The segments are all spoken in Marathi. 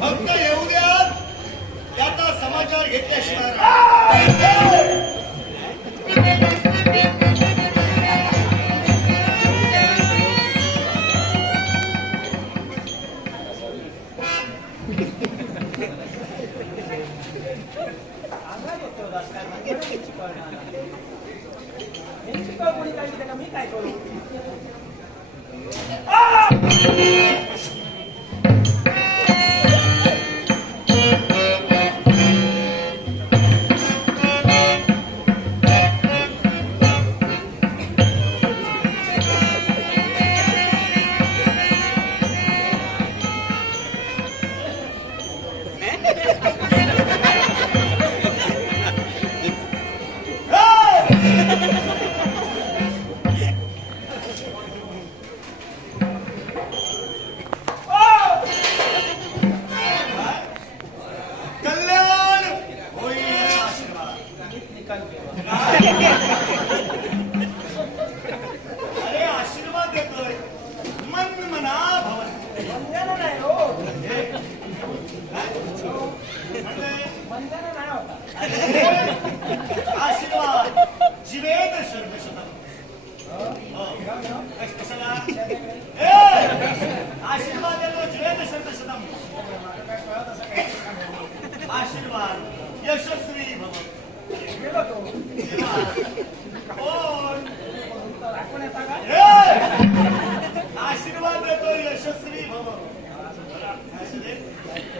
फक्त येऊ द्या त्याचा समाचार घेतल्याशिवाय करू कल्याण अरे आशीर्वाद. देतोय मन मना भवन बंधन नाही हो. बंधन नाही होता आशीर्वाद जिवेद शर्मशतम हो. हो. कशाला ए! आशीर्वाद देतो जिवेद शर्मशतम आशीर्वाद यशस्वी भव गेलो तो कोण दाखवून येता का ए! आशीर्वाद देतो यशस्वी भव असू दे. ये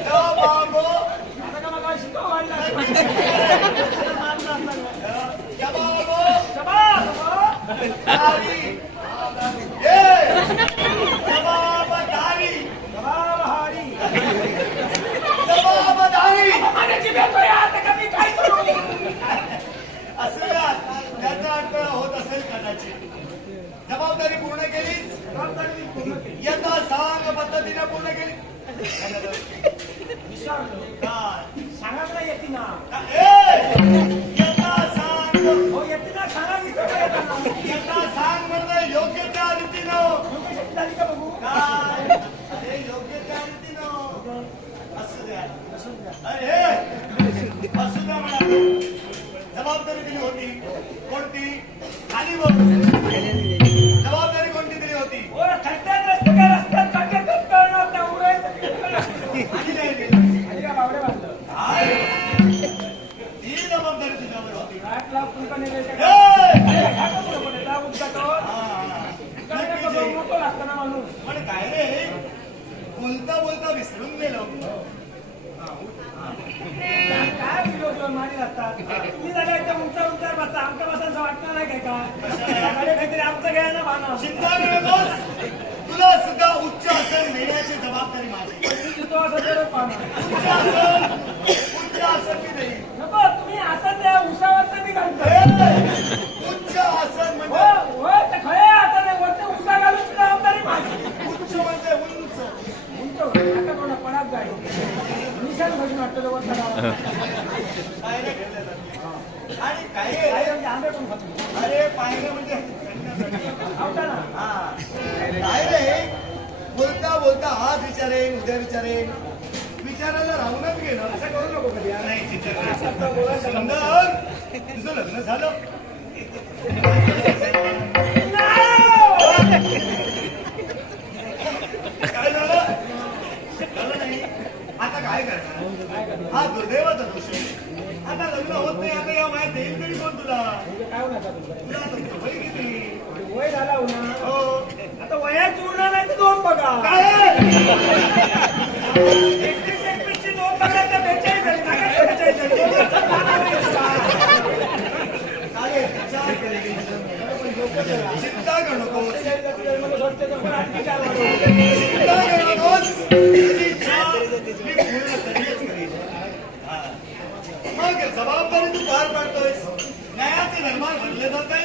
जबाबदारी पूर्ण केली जबाबदारी पूर्ण यथा सांग पद्धतीने पूर्ण केली विसरलो काय? येते ना हो येते ना सांगा विसरलो येताना सांग योग्य त्या रीतीनं योग्य शक्ती झाली का बघू काय अरे योग्य त्या रीतीनं असू द्या अरे असू द्या जबाबदारी दिली होती कोणती खाली बघ बोलता बोलता विसरून गेलो काय मारी लागतात एकदम उंचा आमच्या बसायचं वाटणार नाही काय का काहीतरी आमचं घ्या ना चिंता तुला सुद्धा उच्च आसन नेण्याची जबाबदारी माझी असं उच्च आसन उच्च आसन मी नाही. असं त्या उसावर मी घालतो. उच्च आसन हो म्हणजे? हो ते खरे वरती उसा घालून माझी उच्च म्हणजे उंच. उंच आता कोणा पडात वाटतं पायऱ्या ठेवल्या जातात. आणि आहे? म्हणजे आंबे पण खातो. अरे पायऱ्या म्हणजे आवडा ना. हा. काय रे बोलता बोलता आज विचारेन उद्या विचारेन विचारायला राहूनच गेलो असं करू नको कधी. लग्न. सुंदर तुझं लग्न झालं. काय झालं? झालं नाही. आता काय करणार? हा दुर्दैवाचा दोष आहे. आता लग्न होत नाही आता या वयात देईल तरी कोण तुला? म्हणजे काय तुमचं? तुला? आता तुझं वय किती? वय झाला हो ना. हो. आता वयात जुळणार नाही तर दोन बघा. काय? चिंता करू नकोस चिंता करू नकोस तुझी इच्छा मग जबाबदारी तू पार पाडतोयस. न्यायाचे धर्मान म्हणले जात.